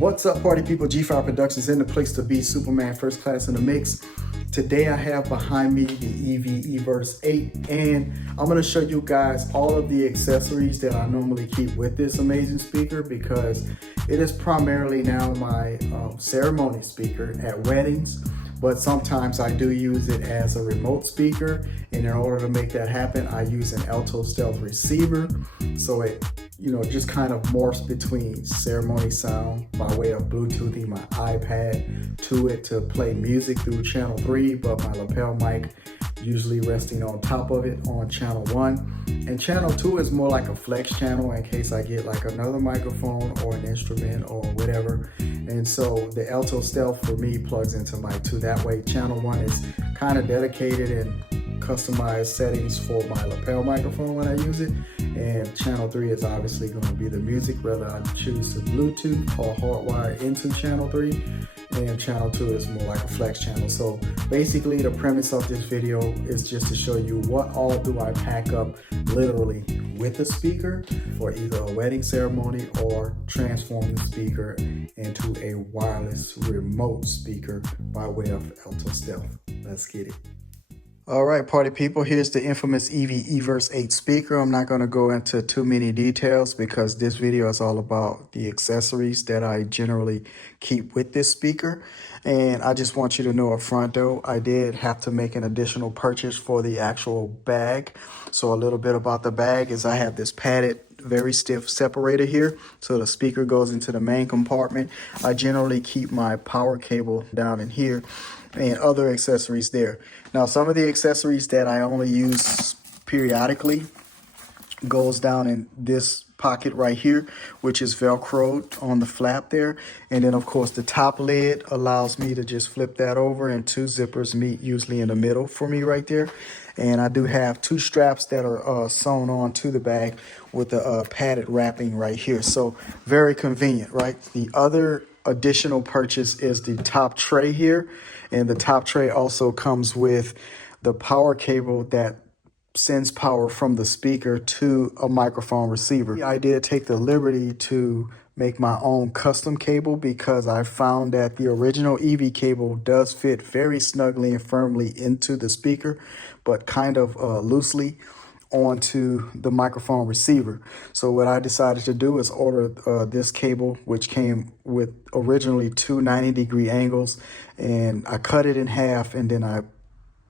What's up, party people? G5 Productions in the place to be. Superman First Class in the mix. Today I have behind me the Everse 8, and I'm going to show you guys all of the accessories that I normally keep with this amazing speaker, because it is primarily now my ceremony speaker at weddings. But sometimes I do use it as a remote speaker, and in order to make that happen, I use an Alto Stealth receiver. So it, just kind of morphs between ceremony sound by way of Bluetoothing my iPad to it to play music through channel 3, but my lapel mic usually resting on top of it on channel 1. And channel 2 is more like a flex channel in case I get like another microphone or an instrument or whatever. And so the Alto Stealth for me plugs into mic 2 that way. Channel 1 is kind of dedicated and customized settings for my lapel microphone when I use it. And channel 3 is obviously going to be the music, whether I choose to Bluetooth or hardwire into channel 3. And channel 2 is more like a flex channel. So basically the premise of this video is just to show you what all do I pack up literally with a speaker for either a wedding ceremony or transforming the speaker into a wireless remote speaker by way of Alto Stealth. Let's get it. All right, party people, here's the infamous Everse 8 speaker. I'm not going to go into too many details because this video is all about the accessories that I generally keep with this speaker. And I just want you to know up front though, I did have to make an additional purchase for the actual bag. So a little bit about the bag is I have this padded, very stiff separator here. So the speaker goes into the main compartment. I generally keep my power cable down in here and other accessories there. Now, some of the accessories that I only use periodically goes down in this pocket right here, which is velcroed on the flap there. And then of course the top lid allows me to just flip that over, and two zippers meet usually in the middle for me right there. And I do have two straps that are sewn on to the bag with the padded wrapping right here. So very convenient, right? The other additional purchase is the top tray here. And the top tray also comes with the power cable that sends power from the speaker to a microphone receiver. I did take the liberty to make my own custom cable because I found that the original EV cable does fit very snugly and firmly into the speaker, but kind of loosely onto the microphone receiver. So what I decided to do is order this cable, which came with originally two 90-degree angles, and I cut it in half, and then I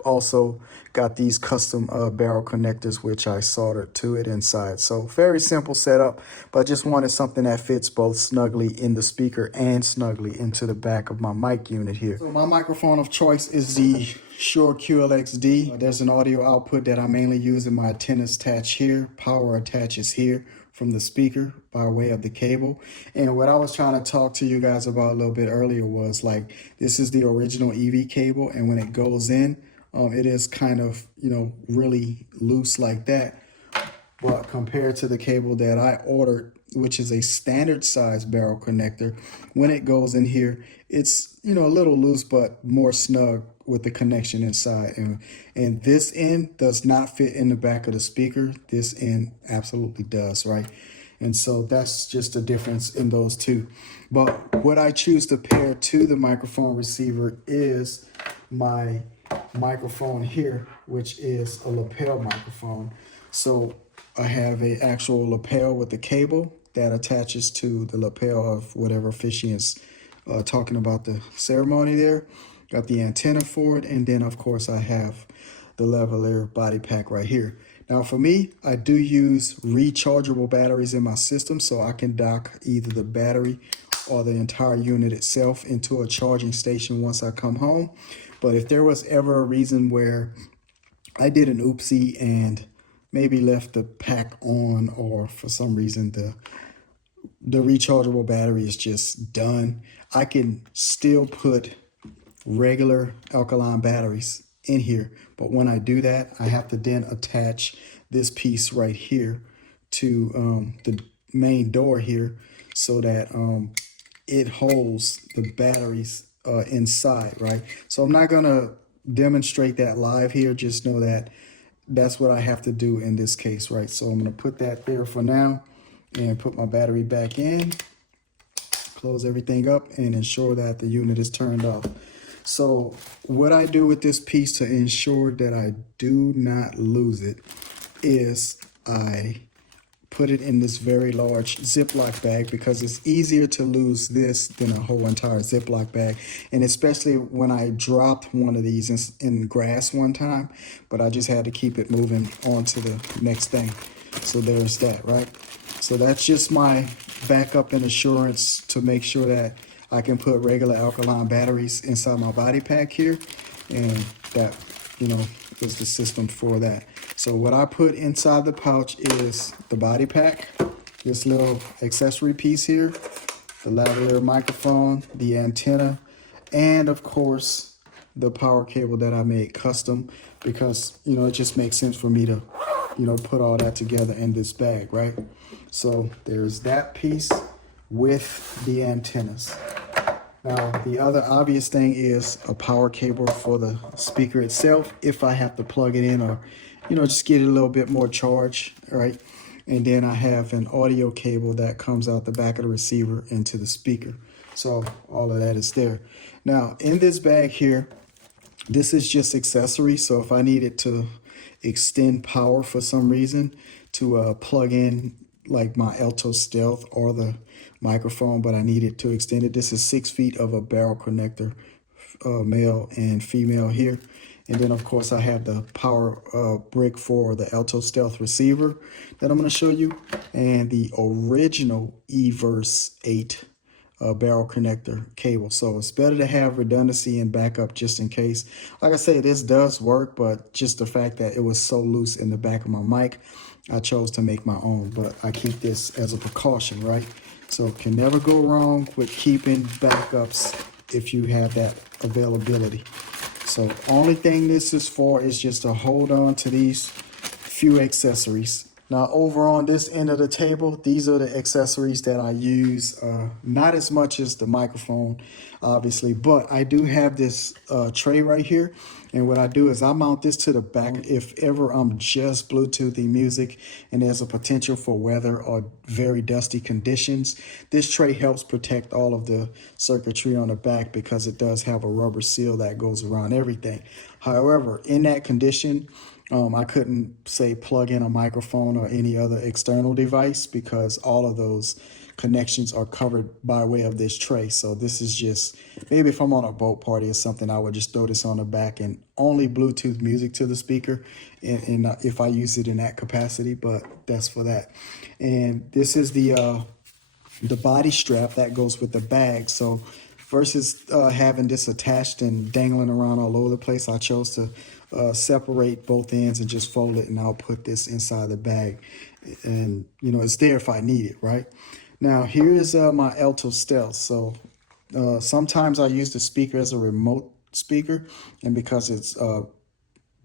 also got these custom barrel connectors, which I soldered to it inside. So very simple setup, but I just wanted something that fits both snugly in the speaker and snugly into the back of my mic unit here. So my microphone of choice is the Shure QLX-D. There's an audio output that I mainly use, in my antennas attached here. Power attaches here from the speaker by way of the cable. And what I was trying to talk to you guys about a little bit earlier was, like, this is the original EV cable, and when it goes in, it is kind of, really loose like that. But compared to the cable that I ordered, which is a standard size barrel connector, when it goes in here, it's, a little loose, but more snug with the connection inside. And this end does not fit in the back of the speaker. This end absolutely does, right? And so that's just a difference in those two. But what I choose to pair to the microphone receiver is my microphone here, which is a lapel microphone. So I have an actual lapel with the cable that attaches to the lapel of whatever officiant's talking about the ceremony there. Got the antenna for it, and then of course I have the lavalier body pack right here. Now for me, I do use rechargeable batteries in my system, so I can dock either the battery or the entire unit itself into a charging station once I come home. But if there was ever a reason where I did an oopsie and maybe left the pack on, or for some reason the rechargeable battery is just done, I can still put regular alkaline batteries in here. But when I do that, I have to then attach this piece right here to the main door here, so that it holds the batteries inside, right? So I'm not gonna demonstrate that live here. Just know that that's what I have to do in this case, right? So I'm gonna put that there for now and put my battery back in. close everything up and ensure that the unit is turned off. So what I do with this piece to ensure that I do not lose it is I put it in this very large Ziploc bag, because it's easier to lose this than a whole entire Ziploc bag. And especially when I dropped one of these in grass one time, but I just had to keep it moving on to the next thing. So there's that, right? So that's just my backup and assurance to make sure that I can put regular alkaline batteries inside my body pack here. And that, you know, is the system for that. So what I put inside the pouch is the body pack, this little accessory piece here, the lavalier microphone, the antenna, and of course the power cable that I made custom, because, you know, it just makes sense for me to, you know, put all that together in this bag, right? So there's that piece with the antennas. Now, the other obvious thing is a power cable for the speaker itself, if I have to plug it in, or, you know, just get it a little bit more charge, right? And then I have an audio cable that comes out the back of the receiver into the speaker. So all of that is there. Now, in this bag here, this is just accessories. So if I needed to extend power for some reason to plug in like my Alto Stealth or the microphone, but I needed to extend it. This is 6 feet of a barrel connector, male and female here. And then of course I have the power brick for the Alto Stealth receiver that I'm going to show you, and the original Everse 8 barrel connector cable. So it's better to have redundancy and backup just in case. Like I say, this does work, but just the fact that it was so loose in the back of my mic, I chose to make my own, but I keep this as a precaution, right? So can never go wrong with keeping backups if you have that availability. So only thing this is for is just to hold on to these few accessories. Now over on this end of the table, these are the accessories that I use, not as much as the microphone, obviously, but I do have this tray right here. And what I do is I mount this to the back if ever I'm just Bluetoothing music and there's a potential for weather or very dusty conditions. This tray helps protect all of the circuitry on the back because it does have a rubber seal that goes around everything. However, in that condition, I couldn't say plug in a microphone or any other external device because all of those connections are covered by way of this tray. So this is just, maybe if I'm on a boat party or something, I would just throw this on the back and only Bluetooth music to the speaker, and if I use it in that capacity, but that's for that. And this is the body strap that goes with the bag. So versus having this attached and dangling around all over the place, I chose to separate both ends and just fold it, and I'll put this inside the bag, and you know, it's there if I need it, right? Now here is my Alto Stealth. So sometimes I use the speaker as a remote speaker, and because it's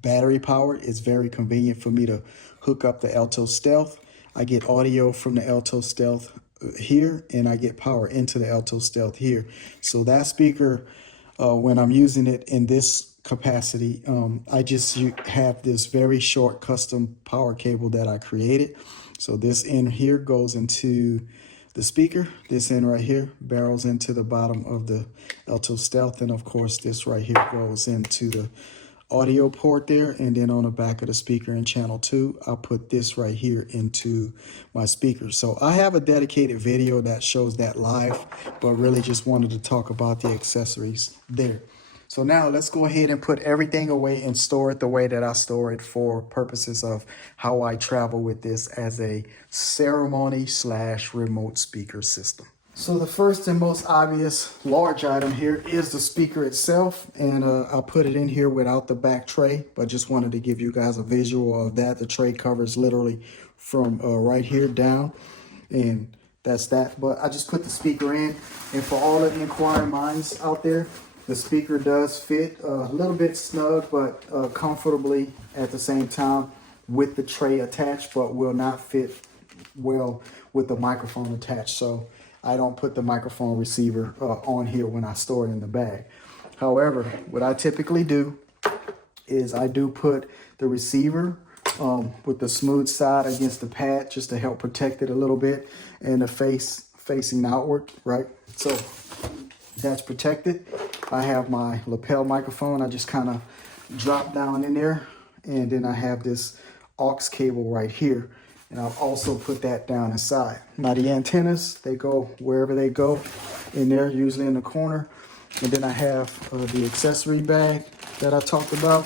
battery powered, it's very convenient for me to hook up the Alto Stealth. I get audio from the Alto Stealth here, and I get power into the Alto Stealth here. So that speaker, when I'm using it in this capacity, I just have this very short custom power cable that I created. So this end here goes into the speaker. This end right here barrels into the bottom of the Alto Stealth, and of course this right here goes into the audio port there. And then on the back of the speaker in channel 2, I'll put this right here into my speaker. So I have a dedicated video that shows that live, but really just wanted to talk about the accessories there. So now let's go ahead and put everything away and store it the way that I store it for purposes of how I travel with this as a ceremony/remote speaker system. So the first and most obvious large item here is the speaker itself, and I put it in here without the back tray, but just wanted to give you guys a visual of that. The tray covers literally from right here down, and that's that. But I just put the speaker in, and for all of the inquiring minds out there, the speaker does fit a little bit snug, but comfortably at the same time with the tray attached, but will not fit well with the microphone attached. So I don't put the microphone receiver on here when I store it in the bag. However, what I typically do is I do put the receiver with the smooth side against the pad just to help protect it a little bit, and the face facing outward, right? So that's protected. I have my lapel microphone. I just kind of drop down in there. And then I have this aux cable right here. And I've also put that down inside. Now the antennas, they go wherever they go in there, usually in the corner. And then I have the accessory bag that I talked about.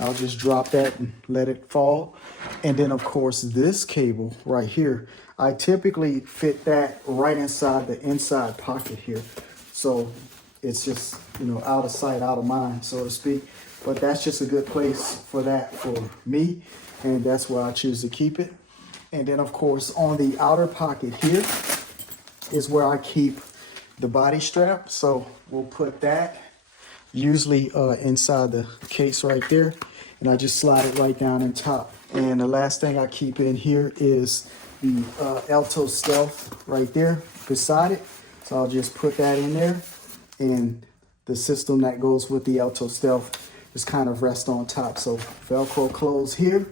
I'll just drop that and let it fall. And then of course this cable right here, I typically fit that right inside the inside pocket here. So it's just, you know, out of sight, out of mind, so to speak. But that's just a good place for that for me. And that's where I choose to keep it. And then of course on the outer pocket here is where I keep the body strap. So we'll put that usually inside the case right there. And I just slide it right down in top. And the last thing I keep in here is the Alto Stealth right there beside it. So I'll just put that in there. And the system that goes with the Alto Stealth just kind of rest on top. So Velcro close here.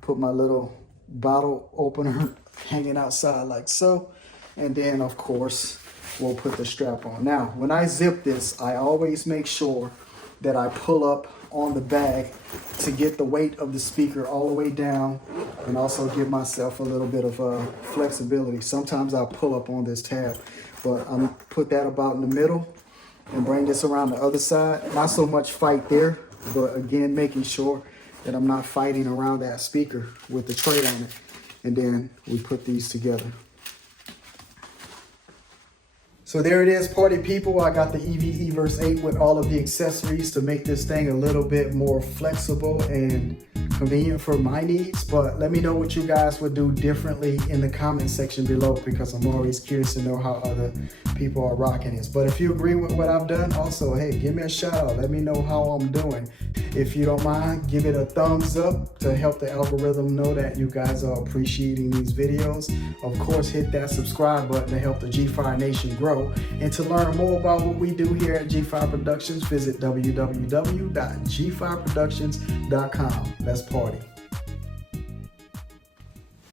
Put my little bottle opener hanging outside like so. And then of course, we'll put the strap on. Now, when I zip this, I always make sure that I pull up on the bag to get the weight of the speaker all the way down and also give myself a little bit of flexibility. Sometimes I'll pull up on this tab, but I'm put that about in the middle and bring this around the other side. Not so much fight there, but again, making sure that I'm not fighting around that speaker with the tray on it. And then we put these together. So there it is, party people. I got the EV Everse 8 with all of the accessories to make this thing a little bit more flexible and convenient for my needs. But let me know what you guys would do differently in the comment section below, because I'm always curious to know how other people are rocking this. But if you agree with what I've done, also, hey, give me a shout out. Let me know how I'm doing. If you don't mind, give it a thumbs up to help the algorithm know that you guys are appreciating these videos. Of course, hit that subscribe button to help the G-Fire Nation grow. And to learn more about what we do here at G-Fire Productions, visit www.gfireproductions.com. Let's party.